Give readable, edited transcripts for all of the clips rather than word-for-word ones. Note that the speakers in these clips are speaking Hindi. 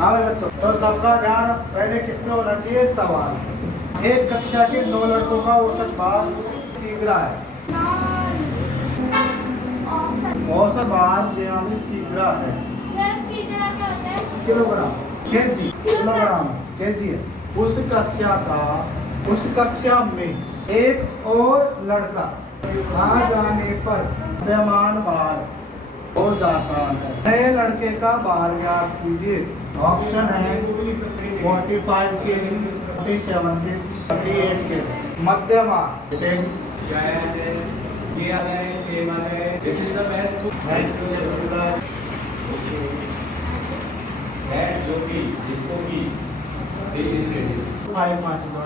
हाँ भाई बच्चों, तो सबका ध्यान पहले किस पे होना चाहिए? सवाल। एक कक्षा के 9 लड़कों का औसत भार किग्रा है। औसत भार 42 किग्रा है। किलोग्राम, केजी, किलोग्राम, केजी है। उस कक्षा में एक और लड़का आ जाने पर विद्यमान भार हो जाता है। नए लड़के का भार ज्ञात कीजिए। ऑप्शन है 45 केजी, 47 केजी, 38 केजी। मध्यमा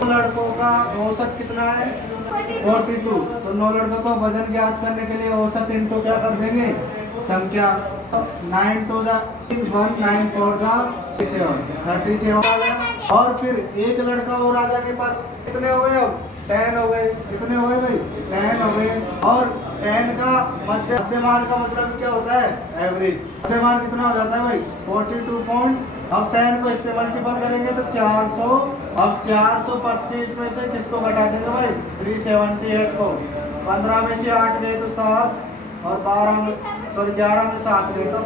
लड़कों का औसत कितना है? 42। तो 9 लड़कों का वजन ज्ञात करने के लिए औसत इंटू क्या कर देंगे? संख्या 9 to the 1 9 4 the 37 आ गया। और फिर एक लड़का और आ जाने पर कितने हो गए? अब 10 हो गए। कितने हो गए भाई? 10 हो गए। और 10 का मध्यमान का मतलब क्या होता है? एवरेज। मध्यमान कितना हो जाता है भाई? 42 पॉइंट। अब 10 को इससे मल्टीपल करेंगे तो 400। अब 425 में से किसको घटा देंगे भाई? 378 को। 15 में से 8 गए तो 7, और 11 में 7 गए तो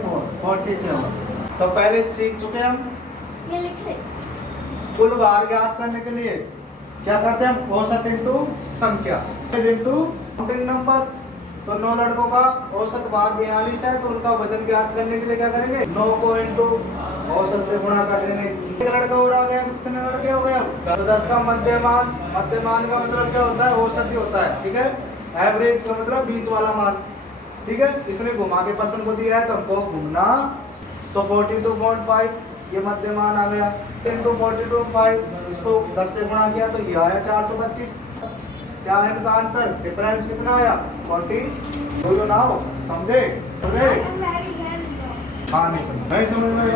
47। तो पहले सीख चुके हम। कुल भार ज्ञात करने के लिए क्या करते हैं हम? औसत इंटू संख्या इंटू काउंटिंग नंबर। तो 9 लड़कों का औसत भार 42 है, तो उनका वजन ज्ञात करने के लिए क्या करेंगे? 9 को इंटू औसत से गुणा कर देंगे। एक लड़का और आ गया तो कितने लड़के हो गए? तो 10 का मध्यमान। मध्यमान का मतलब क्या होता है? औसत ही होता है, ठीक है। एवरेज का मतलब बीच वाला मान, ठीक है। इसने घुमा के पर्सन को दिया है तो हमको घूमना। तो 42.5 ये मध्यमान आ गया इंटू 42.5, इसको 10 से गुणा किया तो ये आया 425। क्या है इनका अंतर? डिफरेंस कितना आया? 40। तो ना हो समझे? हाँ नहीं समझ में।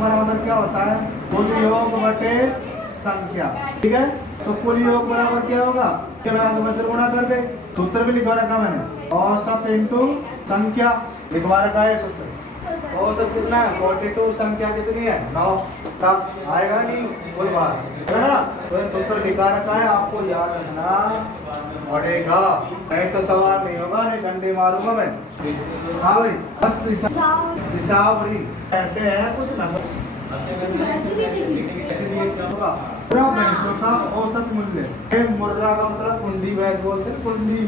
बराबर क्या होता है? कुल योग बटे संख्या, ठीक है। तो कुल योग बराबर क्या होगा? के गुणा कर दे। सूत्र भी लिखवा रखा मैंने, औसत इंटू संख्या लिखवा रखा है सूत्र। औसत कितना है? 42, संख्या कितनी है? 9। तब आएगा नहीं कुल भार, है ना। तो ये सूत्र लिखा रखा है, आपको याद रखना पड़ेगा, नहीं तो सवाल नहीं होगा, नहीं डंडे मारूंगा मैं। हाँ भाई, बस दिशावरी ऐसे है कुछ ना। भैंसों का औसत मूल्य। मुर्रा का मतलब कुंडी भैंस बोलते हैं, कुंडी।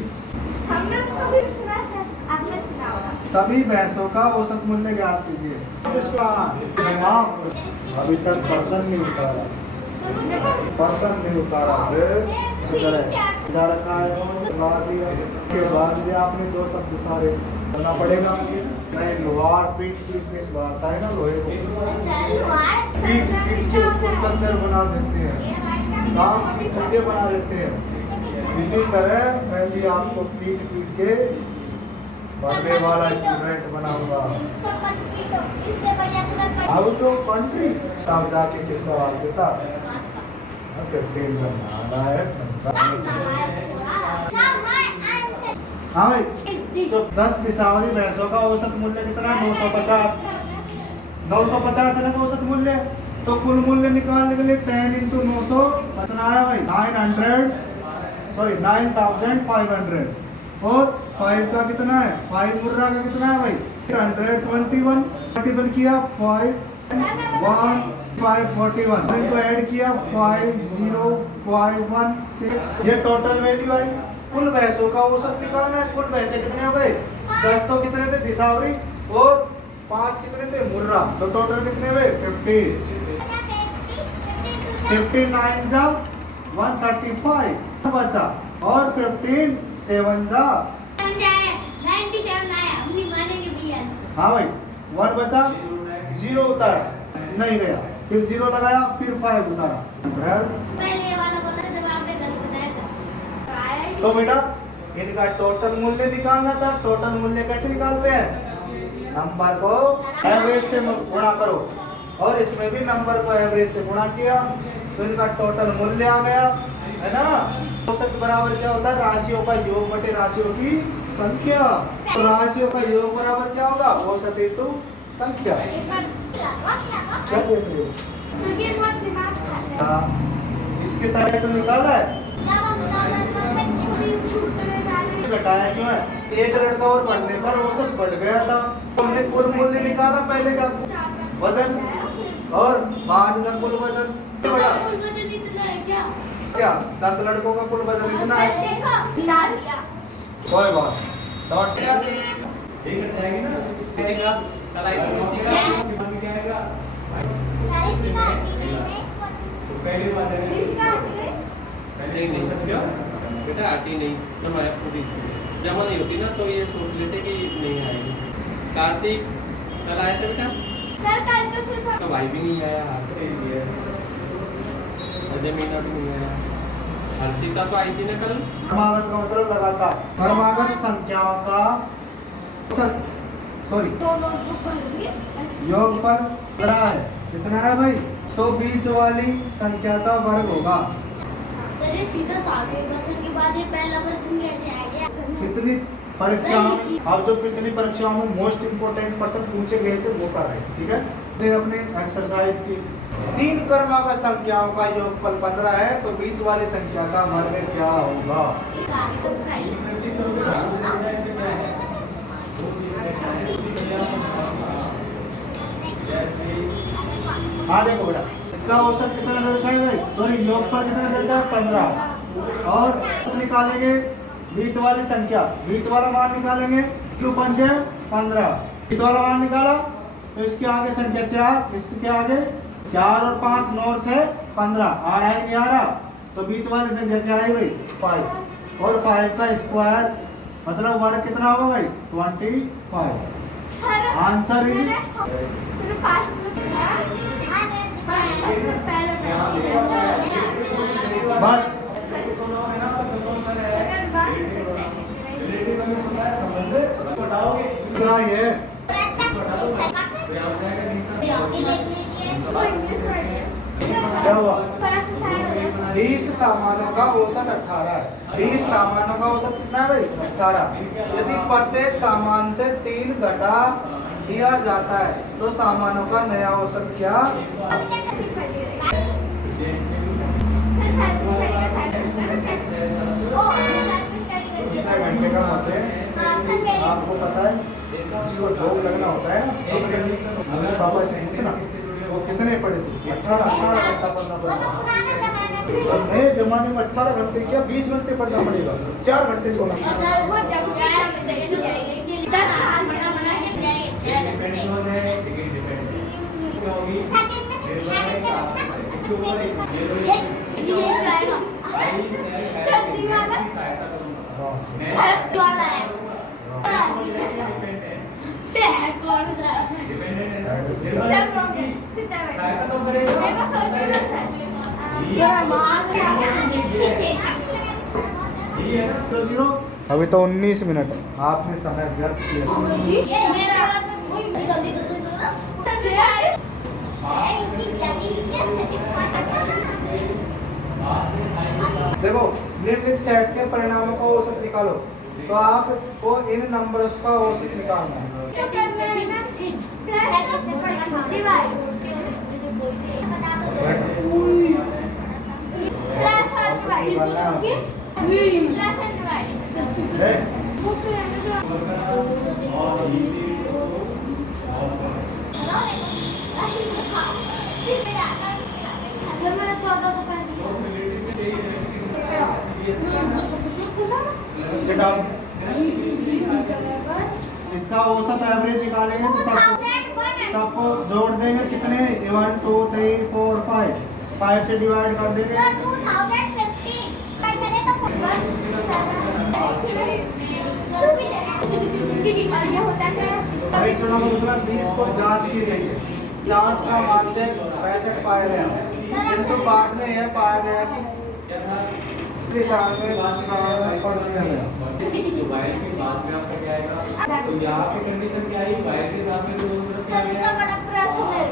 सभी भैंसों का औसत मूल्य ज्ञात कीजिए। इसका अभी तक पर्सन नहीं उतारा, पर्सन नहीं उतारा। जा रखा है के बाद भी आपने 2 शब्द उतारे, करना पड़ेगा। नहीं लोहार पीट इस बात है ना, लोहे को पीट के उसको चद्दर बना देते हैं, काम की चीजें बना देते हैं। इसी तरह मैं भी आपको पीट के बनने वाला स्टूडेंट बनाऊंगा। आउट ऑफ कंट्री तब जाके किसका बात देता? 15 बनाना है। हाँ भाई, तो 10 दिशावली भैंसों का औसत मूल्य कितना? 950। 950 है ना औसत मूल्य। तो कुल मूल्य निकालने के लिए 10 इंटू 900 कितना आया भाई? 9500। और 5 का कितना है? 5 मुर्रा का कितना है भाई? 121। मल्टीपल किया 5 1 541, इनको ऐड किया 50516। ये टोटल वैल्यू आई। कुल भैंसों का औसत निकालना है। कुल भैंसे कितने हो गए? 10 तो कितने थे? दिशावरी। और 5 कितने थे? मुर्रा। तो टोटल कितने हुए? 50। 59 जा 135 बचा, और 15 7 जा 97 आया। अपनी मानेंगे भैया। हाँ भाई, 1 बचा, 0 उतारा नहीं गया, फिर 0 लगाया, फिर 5 उतारा। पहले वाला बोला जब आपने गलत बताया था। तो बेटा इनका टोटल मूल्य निकालना था। टोटल मूल्य कैसे निकालते हैं? नंबर को एवरेज से गुणा करो, और इसमें भी नंबर को एवरेज से गुणा किया तो इनका टोटल मूल्य आ गया, है ना। औसत बराबर क्या होता है? राशियों का योग बटे राशियों की संख्या। तो राशियों का योग बराबर क्या होगा? औसत इंटू संख्या। क्या देख रहे हो? क्योंकि बहुत दिमाग खाता है। हाँ, इसके तरह तो निकाला है, जब हम छुट्टी में जा रहे हैं घटाया क्यों है? एक लड़का और बढ़ने पर औसत बढ़ गया था, हमने कुल मूल्य निकाला पहले का वजन और बाद का कुल वजन। कुल वजन इतना है क्या? क्या 10 लड़कों का कुल वजन इतना है? देखो लाल लिया। कोई बात डॉट ठीक है जाएगी ना किसी का कलाई तो किसी का क्या आएगा सारे सिखा दी मैंने इसको। तो पहली बात है सिखा दी पहले नहीं समझो बेटा आती नहीं हमारे पूरी जमा नहीं होती ना तो ये सोच लेते कि नहीं आएगी। कार्तिक कल आए थे बेटा सर कल तो सिर्फ तो भाई भी नहीं आया हर्षित भी है अजय मीना भी नहीं आया हर्षिता तो आई थी ना कल क्रमागत का मतलब लगातार क्रमागत संख्याओं का सॉरी योगफल 15 है। कितना है भाई? तो बीच वाली संख्या का वर्ग होगा। सर ये सीधा 7वें प्रश्न के बाद ये पहला प्रश्न कैसे आ गया? पिछली परीक्षाओं में अब जो पिछली परीक्षाओं में मोस्ट इम्पोर्टेंट प्रश्न पूछे गए थे वो कर रहे हैं, ठीक है? ये अपने एक्सरसाइज की 3 क्रमागत संख्याओं का योगफल 15 है, तो बीच वाली संख्या का वर्ग क्या होगा? इस आगे तो खाई। हाँ देखो बेटा, इसका औसत कितना दर्जा है भाई? सॉरी योगफल कितना दर्जा है? 15। और निकालेंगे बीच वाली संख्या, बीच वाला मान निकालेंगे 2 पंजे 15, बीच वाला मान निकाला तो इसके आगे संख्या 4, इसके आगे 4 और 5 9 और 6 15 आ रहा है नहीं आ रहा? तो बीच वाली संख्या क्या है भाई? 5 और 5 का स्क्वायर मतलब वर्ग कितना होगा भाई? 25। आंसर इज तेरे पास बस कितना ये 20 सामानों का औसत 18 है। 20 सामानों का औसत कितना है भाई? 18। यदि प्रत्येक सामान से 3 घटा दिया जाता है तो सामानों का नया औसत क्या? 6 घंटे का होते हैं, आपको पता है इसको जॉब लगना होता है ना। मेरे पापा से पूछना वो कितने पढ़े थे? 18 घंटा पढ़ना पड़ेगा। और नए जमाने में 18 घंटे क्या 20 घंटे पढ़ना पड़ेगा, 4 घंटे सोना। अभी तो 19 मिनट आपने समय व्यर्थ किया। देखो निम्नलिखित सेट के परिणामों का औसत निकालो, तो आपको इन नंबर्स का औसत निकालना है। सर मैंने 1435 Sit down। इसका औसत एवरेज निकालेंगे तो सबको जोड़ देंगे कितने? 1 2 3 4 5 से डिवाइड कर देंगे। परीक्षण मतलब 20 को जांच की गई है, जांच का माध्य 65 पाया गया, किंतु बाद में यह पाया गया कि दिशा में पढ़ दिया गया। तो वायर की बात में आपका क्या आएगा? तो यहाँ पे कंडीशन क्या आई? वायर के साथ में दोनों तरफ क्या सर गया? इतना बड़ा प्रश्न है,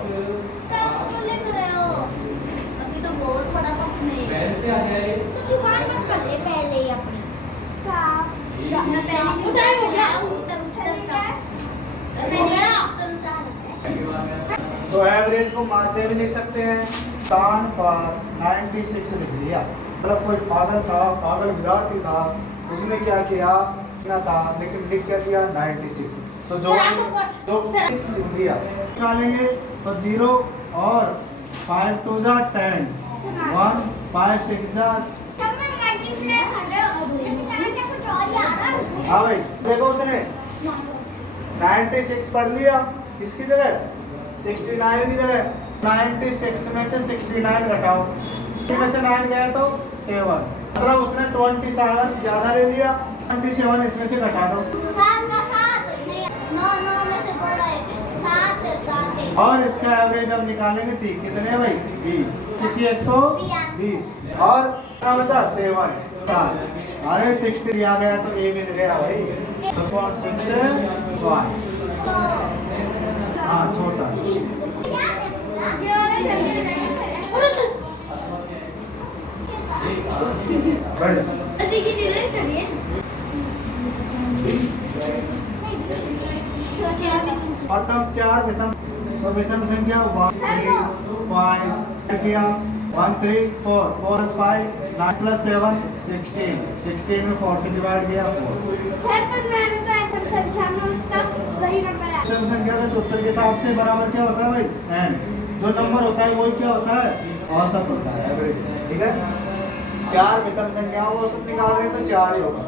क्यों लिख रहे हो? अभी तो बहुत बड़ा प्रश्न है। पहले से आ जाए तो जुबान मत कर ले पहले ही अपनी। मैं पहले से उत्तर हो गया, उत्तर मैंने उत्तर उतारा है। तो एवरेज को मानते भी लिख सकते हैं। स्थान पर 96 लिख दिया, मतलब कोई पागल था, पागल विद्यार्थी था, उसने क्या किया ना था, लेकिन लिख क्या दिया 96। तो जो 6 लिख दिया, निकालेंगे तो 0 और 5 2 जा 10, 1 5 6 जा। हाँ भाई देखो उसने 96 पढ़ लिया, किसकी जगह 69 की जगह। 96 में से 69 घटाओ, में से 9 गया तो 7, मतलब उसने 27 ज्यादा ले लिया, 27 इसमें से घटा दो। 7 का 7 नहीं, 9 में से 2 गए, 7 और इसका एवरेज हम निकालेंगे कितने भाई 20, क्योंकि 120 और क्या बचा 7। अरे 60 आ गया तो ए मिल गया भाई, तो 6 हाँ छोटा। बढ़ और तब 4 विषम, तो विषम संख्या 1 3 5 किया 1 3 4 4 5 9 + 7 16, 16 में 4 से डिवाइड किया 4। विषम संख्या के सूत्र के हिसाब से बराबर क्या होता है भाई n, जो नंबर होता है वही क्या होता है औसत होता है, एवरेज। ठीक है, 4 विषम संख्याओं का औसत निकाल रहे हैं तो 4 ही होगा।